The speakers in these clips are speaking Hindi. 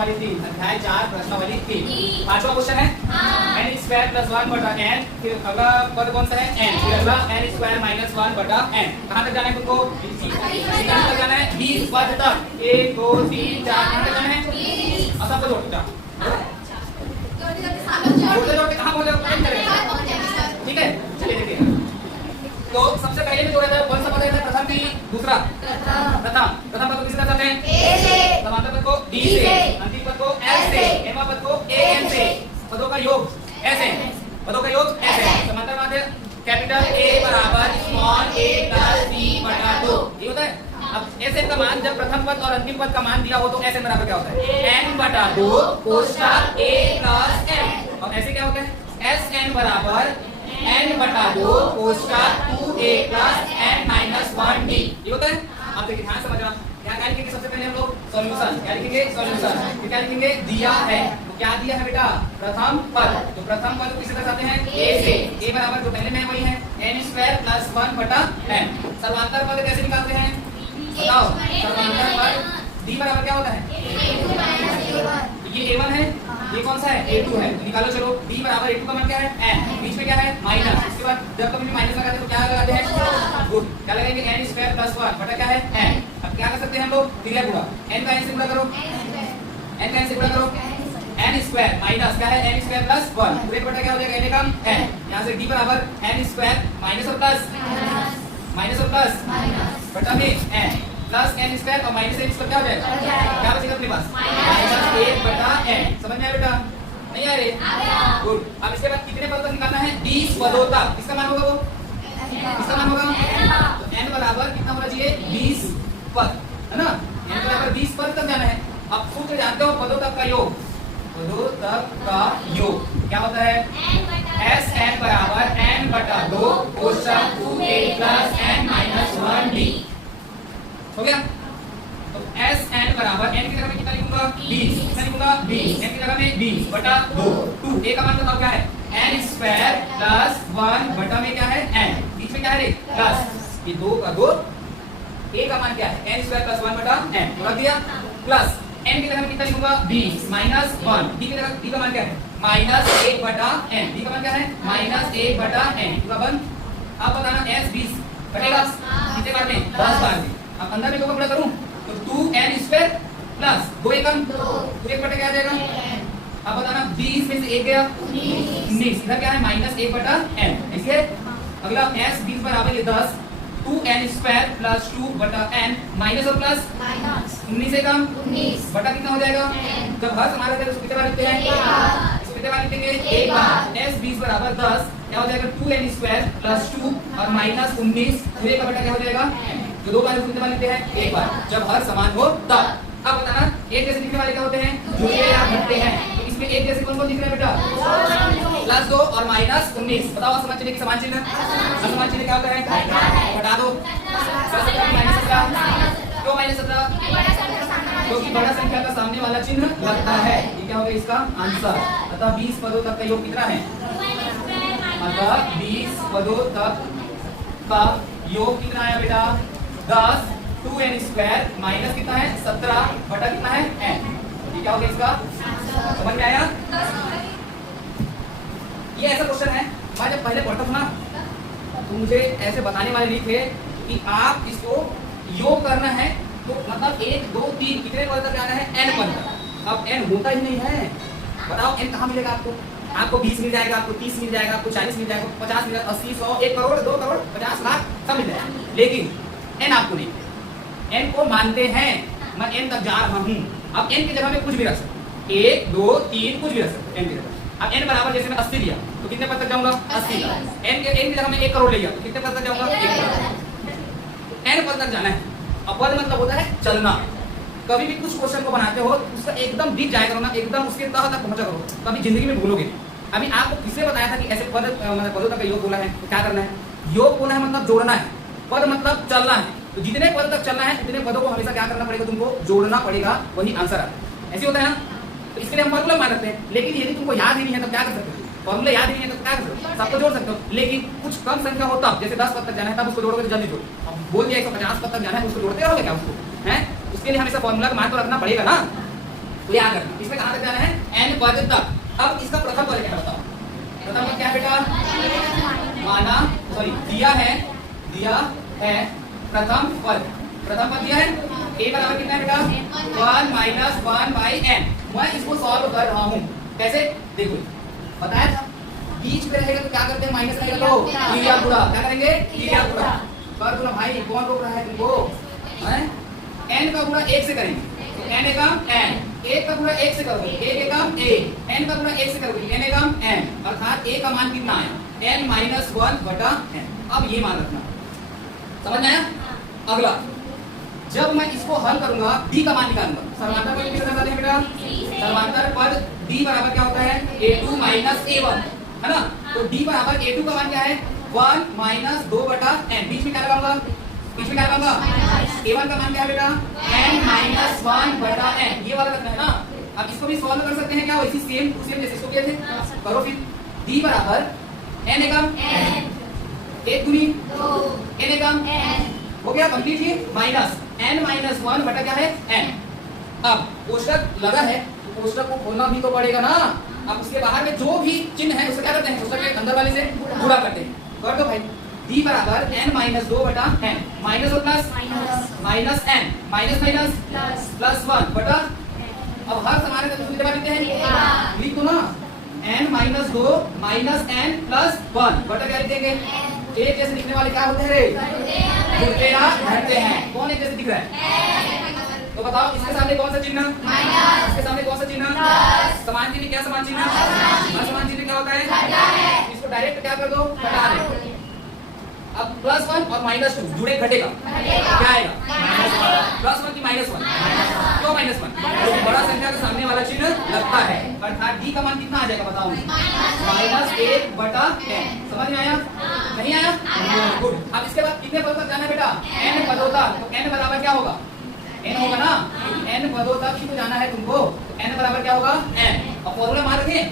प्रश्नावली 3, अध्याय 4 प्रश्नावली 3। पांचवा क्वेश्चन है n स्क्वायर प्लस 1 बटा n, फिर अगला पद कौन सा है n, फिर अगला n स्क्वायर माइनस 1 बटा n। कहां तक जाना है तुमको? कहां तक जाना है? 20 पद तक। 1 2 3 4 कहां तक जाना है? अब सबको जोड़ता जोड़ते जोड़ते कहां पहुंचे? ठीक है, चलिए देखिए। तो सबसे पहले में जोड़ा था कौन सा पद है? प्रथम की दूसरा? प्रथम पद को किसका करते हैं? a से, समांतर पद को b से, अंतिम पद को s से, एवं पद को an से। पदों का योग s है, पदों का योग s है। समांतर पद है कैपिटल A बराबर स्मॉल a प्लस b बटा 2। ये होता है। अब s का मान जब प्रथम पद और अंतिम पद का मान दिया हो तो s बराबर क्या होता है? n बटा 2 कोष्ठक a प्लस n। और ऐसे क्या होता है? sn बराबर n बटा 2 कोष्ठक 2a plus n minus 1d। ये होता है। अब देखिए ध्यान समझना, क्या लिखेंगे? सबसे पहले हम लोग सॉल्यूशन क्या लिखेंगे? सॉल्यूशन। फिर क्या लिखेंगे? दिया है। तो क्या दिया है बेटा? प्रथम पद। तो प्रथम पद को किससे दर्शाते हैं? a से। a बराबर जो पहले में वही है n स्क्वायर प्लस 1 बटा n। सर्वांतर पद कैसे निकालते हैं? बताओ। सर्वांतर पद d बराबर क्या होता है? ये a1 है, ये कौन सा है? a2 है। तो निकालो चलो। b बराबर a2 का मान क्या है? n। बीच में क्या है? माइनस। इसके बाद जब कभी माइनस लगाते हैं तो क्या लगाते हैं? गुड। क्या लगाएंगे? n स्क्वायर प्लस 1 बटा क्या है? n। अब क्या कर सकते हैं हम लोग? क्रिया गुणा। n का n से गुणा करो, n का n से गुणा करो। n स्क्वायर माइनस क्या है? n स्क्वायर प्लस 1 पूरे बटा क्या हो जाएगा? n का n। यहां से d बराबर n स्क्वायर माइनस और प्लस बटा में n प्लस n स्क्वायर और माइनस n स्क्वायर क्या हो जाएगा? क्या बचेगा अपने पास? माइनस 1 बटा n। समझ में आया बेटा? नहीं आ रहे? गुड। अब इसके बाद कितने पद तक निकालना है? 20 पदों तक। किसका मान होगा वो? किसका मान होगा? तो n बराबर कितना होना चाहिए? 20 पद, है ना? n बराबर 20 पद तक जाना है। अब सूत्र जानते हो पदों तक का योग। पदों तक का योग क्या होता है? sn बराबर n बटा 2 कोष्ठक 2a plus n minus 1d। हो गया? तो sn बराबर n की जगह में कितना लिखूंगा? 20। कितना लिखूंगा? 20। n की जगह में 20 बटा 2 a का मान बताओ क्या है? n स्क्वायर प्लस 1 बटा में क्या है? n। बीच में क्या है? प्लस। ये 2 का 2। a का मान क्या है? n स्क्वायर प्लस 1 बटा n। तो रख दिया। प्लस n की जगह में कितना लिखूंगा? 20 माइनस 1। d की जगह d का मान क्या है? माइनस 1 बटा n। d का मान क्या है? माइनस 1 बटा n। का बन अब बताना s 20 कटेगा कितने बार में? 10 बार में। अब अंदर में 2 का गुणा करूं तो 2n स्क्वायर प्लस 2 एकम तो 1 बटा क्या आ जाएगा? अब बताना 20 में से 1 गया 19। इधर क्या है? माइनस 1 बटा n। इसलिए अगला s 20 बराबर ये 10 2n स्क्वायर प्लस 2 बटा n माइनस और प्लस 19 से कम 19 बटा कितना हो जाएगा? जब हर समान रहता है तो कितने बार लिखते हैं? इसको कितने बार लिखेंगे? एक बार। s 20 बराबर 10 क्या हो जाएगा? 2n स्क्वायर प्लस 2 और माइनस 19 पूरे का बटा क्या हो जाएगा? जो 2 बार कितने बार लिखते हैं? एक बार। जब हर समान हो तब। अब बताना एक जैसे दिखने वाले क्या होते हैं? जुड़ते या घटते हैं। तो इसमें एक जैसे कौन कौन दिख रहा है बेटा? प्लस 2 और माइनस 19। बताओ असमान चिन्ह की समान चिन्ह। असमान चिन्ह क्या होता है? घटा दो। माइनस 17 क्यों? माइनस 17 क्योंकि बड़ा संख्या का सामने वाला चिन्ह लगता है। ये क्या होगा इसका आंसर? अतः 20 पदों तक का योग कितना है? अतः 20 पदों तक का योग कितना है बेटा? 10 2n स्क्वायर माइनस कितना है? 17 बटा कितना है? n। ये क्या हो गया इसका? समझ में आया? ये ऐसा क्वेश्चन है मैं जब पहले पढ़ता था ना तो मुझे ऐसे बताने वाले नहीं थे कि आप इसको योग करना है तो मतलब 1 2 3 कितने पद तक जाना है? n पद तक। अब n होता ही नहीं है। बताओ n कहाँ मिलेगा आपको? आपको 20 मिल जाएगा, आपको 30 मिल जाएगा, आपको 40 मिल जाएगा, 50 मिल जाएगा, 80 100 1 करोड़ 2 करोड़ 50 लाख सब मिल जाएगा। लेकिन n आपको नहीं। n को मानते हैं मैं n तक जा रहा हूँ। अब n की जगह में कुछ भी रख सकते 1 2 3 कुछ भी रख सकते n की जगह। अब n बराबर जैसे मैं 80 लिया तो कितने पद तक जाऊंगा? 80 तक। n की जगह में 1 करोड़ लिया तो कितने पद तक जाऊंगा? 1 करोड़। n पद तक जाना है। अब पद मतलब होता है चलना। कभी भी कुछ क्वेश्चन को बनाते हो उसका एकदम डीप जाया करो ना, एकदम उसके तह तक पहुंचा करो, कभी जिंदगी में भूलोगे। अभी आपको किसने बताया था कि ऐसे पद मतलब पदों तक योग बोला है तो क्या करना है? योग बोला है मतलब जोड़ना है, पद मतलब चलना है। तो जितने पद तक चलना है उतने पदों को हमेशा क्या करना पड़ेगा? तुमको जोड़ना पड़ेगा, वही आंसर है। ऐसे होता है ना? तो इसके लिए हम फॉर्मूला मान सकते हैं। लेकिन यदि तुमको याद ही नहीं है तो क्या कर सकते हो? फॉर्मूला याद ही नहीं है तो क्या कर सकते हो? सबको जोड़ सकते हो। लेकिन कुछ कम संख्या हो तब, जैसे 10 पद तक जाना है तब उसको जोड़ोगे तो जल्दी जोड़। अब बोल दिया 150 पद तक जाना है उसको जोड़ते रहोगे क्या उसको? है उसके लिए हमेशा फॉर्मूला का मान तो रखना पड़ेगा ना। तो याद रखना इसमें कहां तक जाना है, n पद तक। अब इसका प्रथम पद क्या बताओ, प्रथम पद क्या है बेटा, माना सॉरी दिया है प्रथम पद दिया है a बराबर कितना है बेटा 1 माइनस 1 बाई n। मैं इसको सॉल्व कर रहा हूं कैसे, देखो बताया था बीच में रहेगा तो क्या करते हैं, माइनस रहेगा तो क्रिया गुणा, क्या करेंगे क्रिया गुणा कर दो ना भाई, कौन रोक रहा है तुमको, n का गुणा 1 से करेंगे तो n एकम n, 1 का गुणा 1 से करोगे 1 एकम a, n का गुणा 1 से करोगे n एकम n, अर्थात a का मान कितना आया n माइनस 1 बटा n। अब ये मान रखना, समझ में आया। अगला जब मैं इसको हल करूंगा d का मान निकालूंगा, समांतर पद किसके साथ है बेटा, समांतर पद d बराबर क्या होता है a2 माइनस a1 है ना, तो d बराबर a2 का मान क्या है 1 माइनस 2 बटा n, बीच में क्या लगाऊंगा, बीच में क्या लगाऊंगा a1 का मान क्या है बेटा n माइनस 1 बटा n, ये वाला रखना है ना। अब इसको भी सॉल्व कर सकते हैं क्या, वैसी सेम टू सेम जैसे इसको किए थे करो, फिर d बराबर n एकम एक दूनी n एकम हो गया कंप्लीट, ये माइनस n माइनस 1 बटा क्या है n। अब कोष्टक लगा है तो कोष्टक को खोलना भी तो पड़ेगा ना। अब उसके बाहर में जो भी चिन्ह है उससे क्या करते हैं, कोष्टक के अंदर वाले से गुणा करते हैं, कर दो भाई d बराबर n माइनस 2 बटा n, माइनस और plus minus n, minus minus plus 1 बटा, अब हर समाने का दूसरी जगह लिखते हैं, लिख दो ना n minus 2 minus n plus 1 बटा क्या लिख देंगे, एक जैसे दिखने वाले क्या होते हैं रे, जुड़ते या घटते हैं, कौन एक जैसे दिख रहा है, तो बताओ इसके सामने कौन सा चिन्ह, इसके सामने कौन सा चिन्ह, समान चिन्ह, क्या समान चिन्ह, असमान चिन्ह क्या होता है, इसको डायरेक्ट क्या कर दो हटा दो। अब प्लस 1 और माइनस 2 जुड़े घटेगा क्या आएगा, प्लस 1 की माइनस 1, क्यों माइनस 1, तो बड़ा संख्या के सामने वाला चिन्ह लगता है, अर्थात d का मान कितना आ जाएगा बताओ, माइनस 1 बटा n। समझ में आया, नहीं आया, गुड। अब इसके बाद कितने पदों तक जाना है बेटा, n पदों तक, तो n बराबर क्या होगा, n होगा ना, n पदों तक ही तो जाना है तुमको, तो n बराबर क्या होगा n। अब फॉर्मूला मान रखें,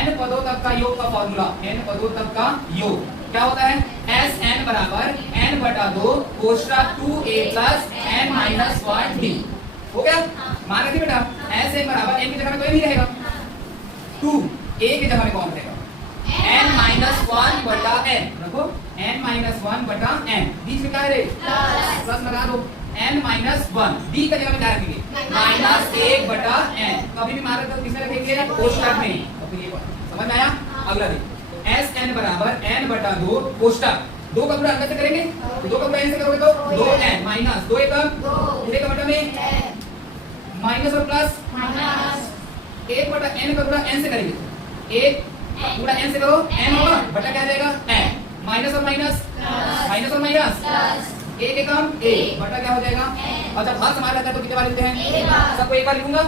n पदों तक का योग का फॉर्मूला, n पदों तक का योग क्या होता है, एस n बराबर n बटा 2 कोष्टक 2a plus n minus 1 d। हो गया, मान रखिए बेटा एस n बराबर n की जगह में कोई नहीं रहेगा, 2a की जगह में कौन रहेगा, n माइनस 1 बटा n, रखो n माइनस 1 बटा n, बीच में क्या है रे प्लस लगा दो, n माइनस 1, d का जगह में क्या रखेंगे माइनस 1 बटा n, कभी भी मान रखते हो किसमें रखेंगे कोष्टक में, तो फिर ये समझ में आया। अगला देखो एस n बराबर n बटा 2 कोष्टक 2 का गुणा अंदर से करेंगे, तो 2 का गुणा n से करोगे तो 2n माइनस 2 एकम पूरे का बटा में माइनस और प्लस 1 बटा n का गुणा n से करेंगे, 1 गुणा n से करो n होगा बटा क्या जाएगा n, माइनस और माइनस माइनस और माइनस 1 एकम a बटा क्या हो जाएगा। और जब हाथ समान रहता है तो कितने बार लिखते हैं, सबको एक बार लिखूंगा,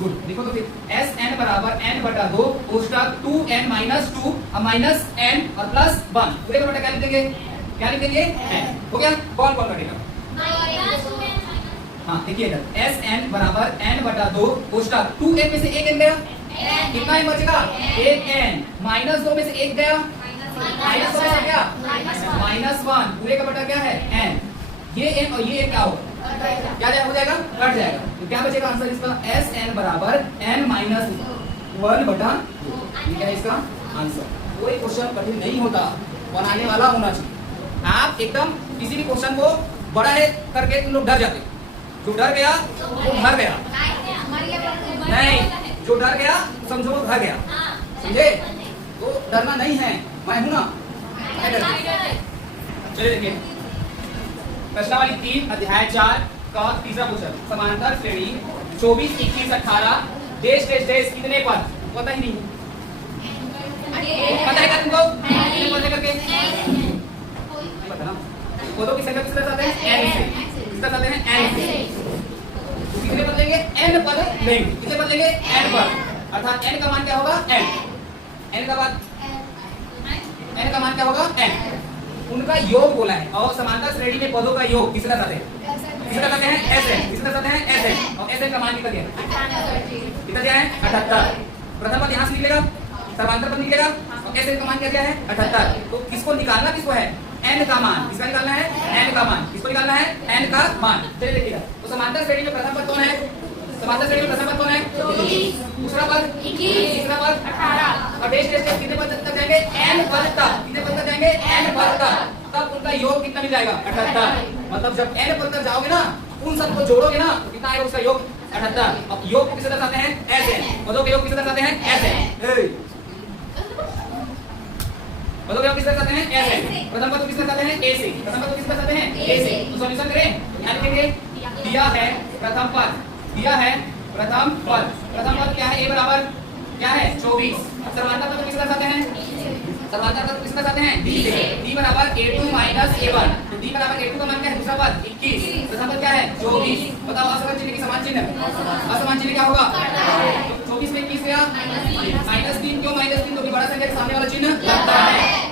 गुड। देखो तो फिर एस n बराबर n बटा 2 कोष्टक 2n माइनस 2 अब माइनस n और प्लस 1 पूरे का बटा क्या लिख देंगे, क्या लिख देंगे n। हो गया, कौन कौन कटेगा, हाँ देखिए इधर एस n बराबर n बटा 2 कोष्टक 2n में से 1 n गया, कितना n बचेगा 1n, माइनस 2 में से 1 गया, माइनस 2 में क्या माइनस 1 पूरे का बटा क्या है n, ये n और ये n क्या होगा क्या हो जाएगा कट जाएगा, तो क्या बचेगा आंसर इसका एस n बराबर n माइनस 1 बटा 2, ठीक है इसका आंसर। कोई क्वेश्चन कठिन नहीं होता, बनाने वाला होना चाहिए। आप एकदम किसी भी क्वेश्चन को बड़ा है करके तुम लोग डर जाते, जो डर गया वो भर गया, नहीं जो डर गया समझो वो भर गया, समझे, तो डरना नहीं है, मैं हूं ना, चलिए देखिए प्रश्नावली 3 अध्याय 4 का तीसरा क्वेश्चन, समांतर श्रेणी 24 21 18 देश देश देश कितने पद, पता ही नहीं पता है क्या तुमको, कितने पद करके पता ना, पदों की संख्या किसके साथ है n से, किसके साथ है n से, तो कितने पद लेंगे n पद लेंगे, कितने पद लेंगे n पद, अर्थात n का मान क्या होगा n, n का मान क्या होगा n, उनका योग बोला है, और समांतर श्रेणी में पदों का योग किसके साथ है, किसके साथ है Sn, किसके साथ है Sn, और Sn का मान कितना दिया कितना दिया है 78, प्रथम पद यहाँ से निकलेगा, समांतर पद निकलेगा, और Sn का मान क्या दिया है 78, तो किसको निकालना किसको है n का मान, किसका निकालना है n का मान, किसको निकालना है n का मान। चलिए देखिएगा, तो समांतर श्रेणी में प्रथम पद कौन है समांतर श्रेणी में प्रथम पद कौन है? 24। दूसरा पद 21। तीसरा पद 18। अब डेश कितने पद तक जाएंगे? n पद तक। कितने पद तक जाएंगे? n पद तक। तब उनका योग कितना मिल जाएगा? 78। मतलब जब n पद तक जाओगे ना, उन सबको जोड़ोगे ना, तो कितना आएगा उसका योग? 78। अब योग को किसे दर्शाते हैं? Sn। पदों के योग किसे दर्शाते हैं? Sn। पदों के योग किसे दर्शाते हैं? Sn। प्रथम पद को किसे दर्शाते हैं? AC। प्रथम पद को किसे दर्शाते हैं? AC। तो सॉल्यूशन करें, क्या लिखेंगे? दिया है प्रथम पद, दिया है प्रथम पद। प्रथम पद क्या है? a बराबर क्या है? 24। समांतर पद को किसे दर्शाते हैं? समांतर पद को किसे दर्शाते हैं? d से। d बराबर a2 माइनस a1। तो d बराबर a2 का मान क्या है? दूसरा पद 21। प्रथम पद क्या है? 24। बताओ असमान चिन्ह की समान चिन्ह, असमान चिन्ह क्या होगा? 24 में 21 गया -3। क्यों -3? क्योंकि बड़ा संख्या के सामने वाला चिन्ह लगता है।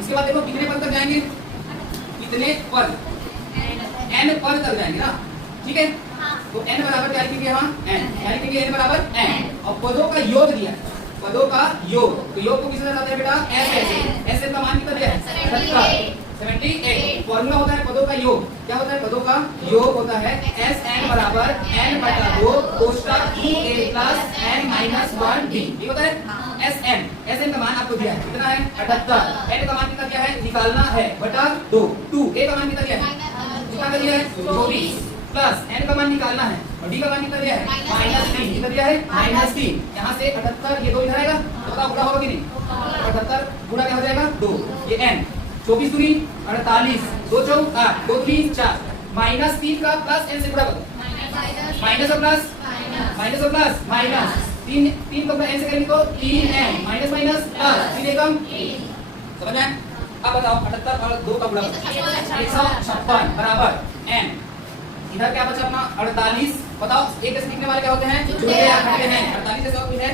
इसके बाद देखो कितने पद तक जाएंगे? कितने पद? n पद तक जाएंगे ना, ठीक है। तो n बराबर क्या लिखेंगे? यहाँ n क्या लिखेंगे? n बराबर n। और पदों का योग दिया है, पदों का योग। तो योग को किससे दर्शाते हैं बेटा? s। s का मान कितना दिया है? 78। फॉर्मूला होता है पदों का योग। क्या होता है? पदों का योग होता है Sn बराबर n बटा 2 कोष्टक 2a plus n minus 1d। ये होता है Sn का मान आपको दिया है, कितना है? 78। n का मान कितना दिया है? निकालना है, बटा 2। 2a का मान कितना दिया है? कितना दिया है? 24 प्लस n का मान निकालना है, और d का मान कितना दिया है? -3। कितना दिया है? -3। यहाँ से 78, ये 2 इधर आएगा, तो क्या गुणा होगा कि नहीं? 78 गुणा क्या हो जाएगा? 2। ये n 24 दूनी 48, 2 चौक 8, 2 3 4, -3 का प्लस n से गुणा करो, माइनस और प्लस माइनस और प्लस माइनस 3 को n से करेंगे तो 3n माइनस माइनस प्लस 3 एकम। समझ में? अब बताओ 78 और 2 का गुणा 156 बराबर n। इधर क्या बचा अपना? 48। बताओ एक से लिखने वाले क्या होते हैं? जुड़े या घटे हैं। 48 से सॉल्व है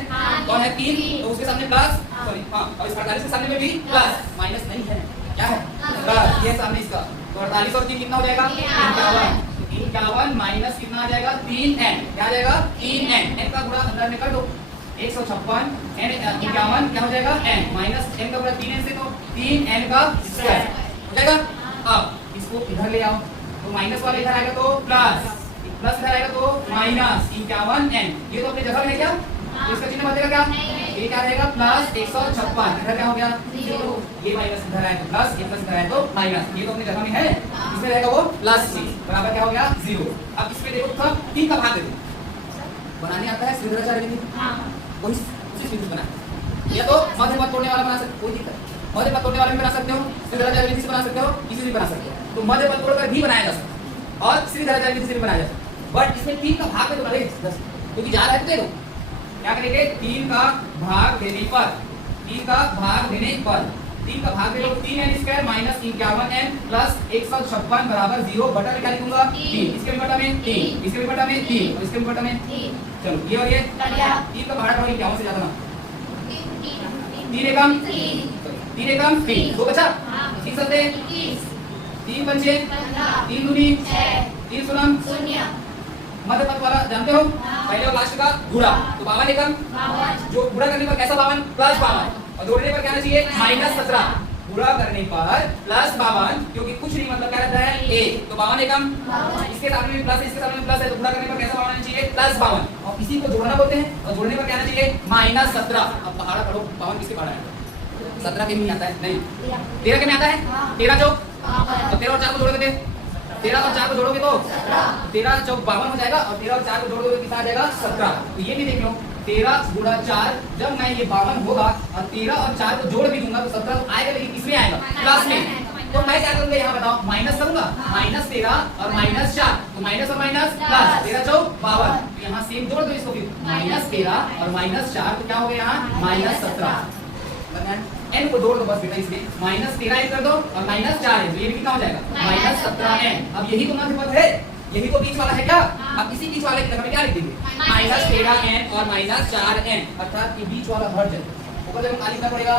कौन है? 3। तो उसके सामने प्लस, सॉरी हां, और इस 48 के सामने में भी प्लस, माइनस नहीं है, क्या है? प्लस। ये सामने इसका, तो 48 और 3 कितना हो जाएगा? 51। 51 माइनस कितना आ जाएगा? 3n। क्या आ जाएगा? 3n। n का गुणा अंदर में कर दो, 156 n 51 क्या हो जाएगा? n माइनस n का गुणा 3n से, तो 3n का स्क्वायर हो जाएगा। अब इसको इधर ले आओ, तो माइनस वाला इधर आएगा तो प्लस, प्लस इधर आएगा तो माइनस 51n। ये तो अपनी जगह में है क्या? तो इसका चिन्ह बदलेगा क्या? ये क्या रहेगा? प्लस 156। इधर क्या हो गया? 0। ये माइनस इधर आया तो प्लस, ये प्लस इधर आया तो माइनस। ये तो अपनी जगह में है, इसमें रहेगा वो प्लस c बराबर क्या हो गया? 0। अब इसमें देखो तो 3 का भाग दे दो, बनाने आता है श्रीधराचार्य विधि, वही उसी विधि बना। या तो मध्य पद तोड़ने वाला बना सकते, कोई दिक्कत, मध्य पद तोड़ने वाला भी बना सकते हो, श्रीधराचार्य विधि से बना सकते हो, किसी से भी बना सकते हो। तो मध्य पद तोड़कर भी बनाया जा सकता और श्रीधराचार्य विधि से भी बनाया जा सकता। बट इसमें 3 का भाग में तो लगे 10, क्योंकि जा रहा है तो दे दो। क्या करेंगे? 3 का भाग देने पर, 3 का भाग देने पर 3 का भाग दे दो, 3n square minus 51n plus 156 बराबर 0। बटा में क्या लिखूंगा? 3। इसके भी बटा में 3, इसके भी बटा में 3, और इसके भी बटा में 3। चलो ये और ये 3 का भाग करो, 51 से ज्यादा ना, 3 एकम 3 एकम 3, 2 बचा, 3 सत्ते 3 पंचे 3 दूनी 3 सुनम 0। मध्य पद वाला जानते हो? पहले और लास्ट का गुणा, तो 52 एकम, जो गुणा करने पर कैसा 52? प्लस 52, और जोड़ने पर क्या आना चाहिए? -17। गुणा करने पर प्लस 52, क्योंकि कुछ नहीं मतलब क्या रहता है? a। तो 52 एकम, इसके सामने में प्लस, इसके सामने में प्लस है, तो गुणा करने पर कैसा 52 आना चाहिए? प्लस 52, और इसी को जोड़ना बोलते हैं, और जोड़ने पर क्या आना चाहिए? -17। अब पहाड़ा पढ़ो, 52 किसके पहाड़ा है? 17 के में आता है नहीं, 13 के में आता है। 13 चौक, तो 13 और 4 को जोड़ देते, 13 और 4 को जोड़ोगे तो 13 चौक 52 हो जाएगा, और 13 और 4 को जोड़ दोगे कितना आ जाएगा? 17। तो ये भी देख लो, 13 गुणा 4, जब मैं ये 52 होगा और 13 और 4 को जोड़ भी दूंगा तो 17 तो आएगा, लेकिन किसमें आएगा? प्लस में। तो मैं क्या करूंगा यहाँ बताओ? माइनस करूंगा, -13 और -4, तो माइनस और माइनस प्लस, 13 चौक 52। तो यहाँ सेम जोड़ दो इसको फिर, -13 और -4, तो क्या हो गया यहाँ? -17। n को जोड़ दो बस बेटा, इसमें -13 कर दो और -4 है, तो ये भी कितना हो जाएगा? -17n। अब यही तो मध्य पद है, यही तो बीच वाला है क्या? अब इसी बीच वाले की जगह में क्या लिख देंगे? -13n और -4n, अर्थात ये बीच वाला हट जाएगा। ऊपर जब लिखना पड़ेगा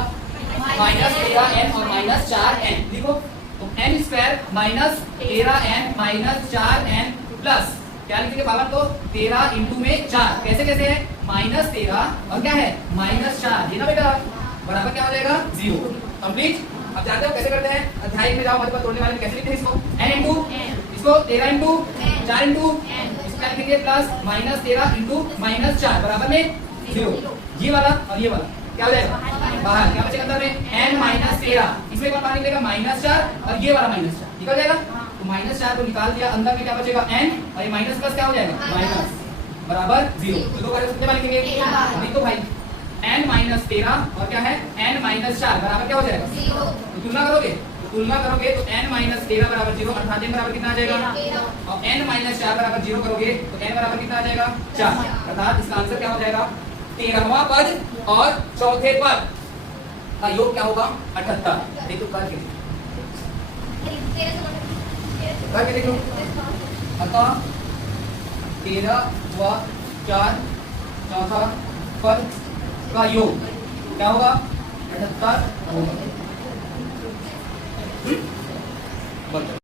-13n और -4n लिखो, तो n square -13n -4n plus क्या लिखेंगे? 52 को 13 इंटू में 4, कैसे कैसे है? -13 और क्या है? -4, ये ना बेटा, बराबर क्या हो जाएगा? 0। कंप्लीट। अब जानते हो कैसे करते हैं? अध्याय में जाओ, मध्य तोड़ने वाले में कैसे लिखते हैं इसको? n इंटू इसको 13 इंटू 4 इंटू इसको क्या लिखेंगे? प्लस माइनस 13 इंटू माइनस 4 बराबर में 0। ये वाला और ये वाला क्या हो जाएगा? बाहर। क्या बचेगा अंदर में? n minus 13। इसमें कौन बाहर निकलेगा? माइनस 4 और ये वाला माइनस 4 निकल जाएगा। तो माइनस 4 को निकाल दिया, अंदर में क्या बचेगा? n और ये माइनस प्लस क्या हो जाएगा? माइनस बराबर 0। तो दो कार्य कितने लिखेंगे? देखो भाई n माइनस 13 और क्या है? n माइनस 4 बराबर क्या हो जाएगा? 0। तो तुलना करोगे तो n माइनस 13 बराबर 0 अर्थात n बराबर कितना आ जाएगा? और n माइनस 4 बराबर 0 करोगे तो n बराबर कितना आ जाएगा? 4। अर्थात इसका आंसर क्या हो जाएगा? 13वां पद और चौथे पद का योग क्या होगा? 78। देखो करके देख लो। अतः 13 व 4 चौथा पद का योग क्या होगा? 78 होगा।